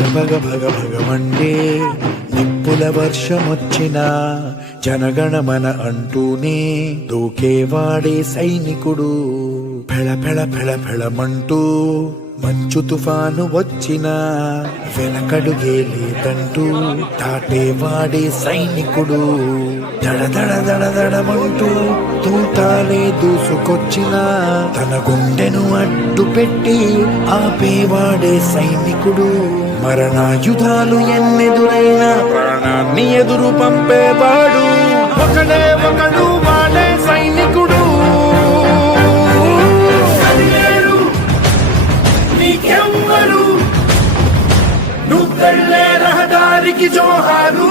భగ భగ భగమండే నిప్పుల వర్షమొచ్చినా జనగణమన అంటూనే దూకేవాడే సైనికుడు. ఫెళ ఫెళ ఫెళ ఫెళమంటూ మంచు తుఫాను వచ్చినా వెనకడుగే లేదంటూ దాటేవాడే సైనికుడు. దడ దడ దడ దడమంటూ తూటాలే దూసుకొచ్చినా తన గుండెను అడ్డు పెట్టి ఆపేవాడే సైనికుడు. మరణాయుధాలు ఎన్నెదురైనా ప్రాణాన్ని ఎదురు పంపేవాడు ఒకడే ఒకడు, వాడే సైనికుడు. నీకెవ్వరు నువ్వెళ్ళే రహదారికి జోహారు.